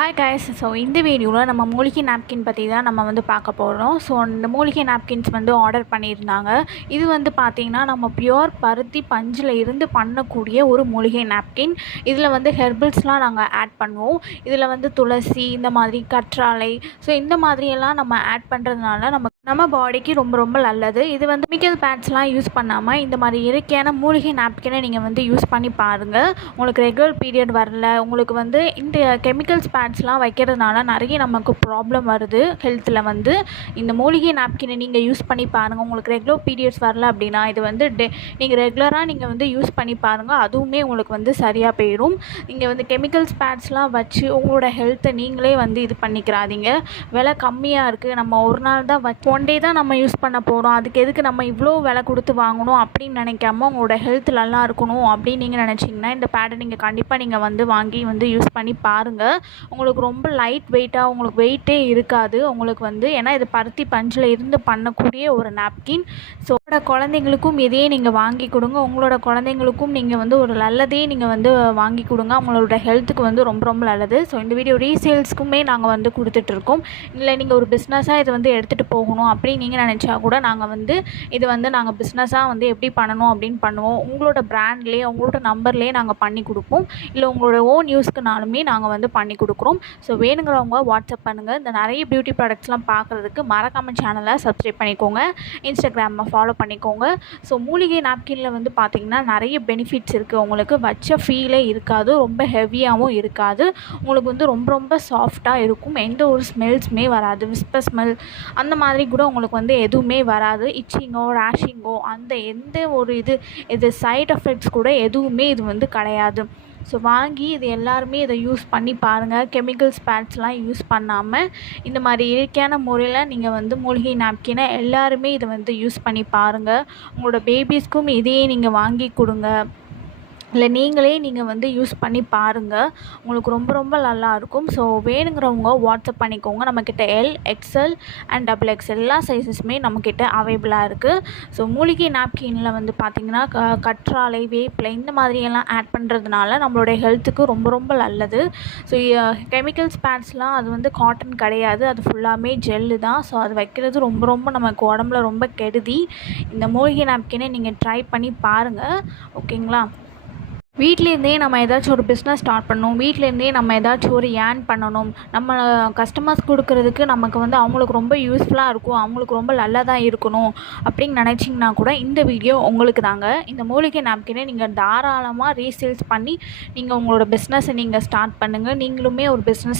Hi guys. So இந்த வீடியோவில் நம்ம மூலிகை நாப்கின் பற்றி தான் நம்ம வந்து பார்க்க போகிறோம். ஸோ இந்த மூலிகை நாப்கின்ஸ் வந்து ஆர்டர் பண்ணியிருந்தாங்க. இது வந்து பார்த்திங்கன்னா நம்ம பியோர் பருத்தி பஞ்சில் இருந்து பண்ணக்கூடிய ஒரு மூலிகை நாப்கின். இதில் வந்து ஹெர்பல்ஸ்லாம் நாங்கள் ஆட் பண்ணுவோம். இதில் வந்து துளசி, இந்த மாதிரி கற்றாழை, ஸோ இந்த மாதிரியெல்லாம் நம்ம ஆட் பண்ணுறதுனால நம்ம பாடிக்கு ரொம்ப ரொம்ப நல்லது. இது வந்து கெமிக்கல் பேட்ஸ்லாம் யூஸ் பண்ணாமல் இந்த மாதிரி இயற்கையான மூலிகை நாப்கினை நீங்கள் வந்து யூஸ் பண்ணி பாருங்கள். உங்களுக்கு ரெகுலர் பீரியட் வரல, உங்களுக்கு வந்து இந்த கெமிக்கல்ஸ் பேட்ஸ்லாம் வைக்கிறதுனால நிறைய நமக்கு ப்ராப்ளம் வருது ஹெல்த்தில். வந்து இந்த மூலிகை நாப்கினை நீங்கள் யூஸ் பண்ணி பாருங்கள். உங்களுக்கு ரெகுலர் பீரியட்ஸ் வரல அப்படின்னா இது வந்து நீங்கள் ரெகுலராக நீங்கள் வந்து யூஸ் பண்ணி பாருங்கள். அதுவுமே உங்களுக்கு வந்து சரியாக போயிடும். நீங்கள் வந்து கெமிக்கல்ஸ் பேட்ஸ்லாம் வச்சு உங்களோட ஹெல்த்தை நீங்களே வந்து இது பண்ணிக்கிறாதீங்க. விலை கம்மியாக இருக்குது, நம்ம ஒரு நாள் தான் ஒன் டே தான் நம்ம யூஸ் பண்ண போகிறோம், அதுக்கு எதுக்கு நம்ம இவ்வளோ விலை கொடுத்து வாங்கணும் அப்படின்னு நினைக்காம உங்களோட ஹெல்த் நல்லா இருக்கணும் அப்படின்னு நீங்கள் நினச்சிங்கன்னா இந்த பேடை நீங்கள் கண்டிப்பாக நீங்கள் வந்து வாங்கி வந்து யூஸ் பண்ணி பாருங்கள். உங்களுக்கு ரொம்ப லைட் வெயிட்டாக, உங்களுக்கு வெயிட்டே இருக்காது உங்களுக்கு வந்து. ஏன்னா இது பருத்தி பஞ்சில் இருந்து பண்ணக்கூடிய ஒரு நாப்கின். ஸோ குழந்தைங்களுக்கும் இதையே நீங்கள் வாங்கி கொடுங்க. உங்களோட குழந்தைங்களுக்கும் நீங்கள் வந்து ஒரு நல்லதே நீங்கள் வந்து வாங்கி கொடுங்க. அவங்களோட ஹெல்த்துக்கு வந்து ரொம்ப ரொம்ப நல்லது. ஸோ இந்த வீடியோ ரீசேல்ஸ்க்குமே நாங்கள் வந்து கொடுத்துட்ருக்கோம். இல்லை நீங்கள் ஒரு பிஸ்னஸாக இதை வந்து எடுத்துகிட்டு போகணும் அப்படின்னு நீங்கள் நினச்சா கூட நாங்கள் வந்து இது வந்து நாங்கள் பிஸ்னஸாக வந்து எப்படி பண்ணணும் அப்படின்னு பண்ணுவோம். உங்களோட பிராண்ட்லேயே உங்களோட நம்பர்லேயே நாங்கள் பண்ணி கொடுப்போம். இல்லை உங்களோட ஓன் யூஸ்க்குனாலுமே நாங்கள் வந்து பண்ணி கொடுக்குறோம். ஸோ வேணுங்கிறவங்க வாட்ஸ்அப் பண்ணுங்கள். இந்த நிறைய பியூட்டி ப்ராடக்ட்ஸ்லாம் பார்க்குறதுக்கு மறக்காமல் சேனலை சப்ஸ்கிரைப் பண்ணிக்கோங்க, இன்ஸ்டாகிராமை ஃபாலோ பண்ணிக்கோங்க. ஸோ மூலிகை நாப்கினில் வந்து பார்த்திங்கன்னா நிறைய பெனிஃபிட்ஸ் இருக்குது. உங்களுக்கு வச்ச ஃபீலே இருக்காது, ரொம்ப ஹெவியாகவும் இருக்காது. உங்களுக்கு வந்து ரொம்ப ரொம்ப சாஃப்டாக இருக்கும். எந்த ஒரு ஸ்மெல்ஸுமே வராது. விஸ்பர் ஸ்மெல் அந்த மாதிரி கூட உங்களுக்கு வந்து எதுவுமே வராது. இச்சிங்கோ ரேஷிங்கோ அந்த எந்த ஒரு இது சைட் எஃபெக்ட்ஸ் கூட எதுவுமே இது வந்து கிடையாது. ஸோ வாங்கி இது எல்லாருமே இதை யூஸ் பண்ணி பாருங்கள். கெமிக்கல்ஸ் பேட்ஸ்லாம் யூஸ் பண்ணாமல் இந்த மாதிரி இயற்கையான முறையில் நீங்கள் வந்து மூலிகை நாப்கினை எல்லாருமே இதை வந்து யூஸ் பண்ணி பாருங்கள். உங்களோட பேபிஸ்க்கும் இதையே நீங்கள் வாங்கி கொடுங்க. இல்லை நீங்களே நீங்கள் வந்து யூஸ் பண்ணி பாருங்கள். உங்களுக்கு ரொம்ப ரொம்ப நல்லாயிருக்கும். ஸோ வேணுங்கிறவங்க வாட்ஸ்அப் பண்ணிக்கோங்க. நம்மக்கிட்ட L, XL and double XL எல்லா சைஸஸுமே நம்மக்கிட்ட அவைலபிளாக இருக்குது. ஸோ மூலிகை நாப்கினில் வந்து பார்த்திங்கன்னா கற்றாழை, வேப்பிலை இந்த மாதிரியெல்லாம் ஆட் பண்ணுறதுனால நம்மளுடைய ஹெல்த்துக்கு ரொம்ப ரொம்ப நல்லது. ஸோ கெமிக்கல்ஸ் பேட்ஸ்லாம் அது வந்து காட்டன் கிடையாது, அது ஃபுல்லாமே ஜெல்லு தான். ஸோ அது வைக்கிறது ரொம்ப ரொம்ப நமக்கு உடம்புல ரொம்ப கெடுதி. இந்த மூலிகை நாப்கினை நீங்கள் ட்ரை பண்ணி பாருங்கள். ஓகேங்களா? வீட்டிலேருந்தே நம்ம ஏதாச்சும் ஒரு பிஸ்னஸ் ஸ்டார்ட் பண்ணணும், வீட்டிலேருந்தே நம்ம ஏதாச்சும் ஒரு ஏர்ன் பண்ணணும், நம்ம கஸ்டமர்ஸ் கொடுக்குறதுக்கு நமக்கு வந்து அவங்களுக்கு ரொம்ப யூஸ்ஃபுல்லாக இருக்கும், அவங்களுக்கு ரொம்ப நல்லதாக இருக்கணும் அப்படின்னு நினச்சிங்கன்னா கூட இந்த வீடியோ உங்களுக்கு தாங்க. இந்த மூலிகை நாப்கினை நீங்கள் தாராளமாக ரீசேல்ஸ் பண்ணி நீங்கள் உங்களோட பிஸ்னஸை நீங்கள் ஸ்டார்ட் பண்ணுங்கள். நீங்களுமே ஒரு பிஸ்னஸ்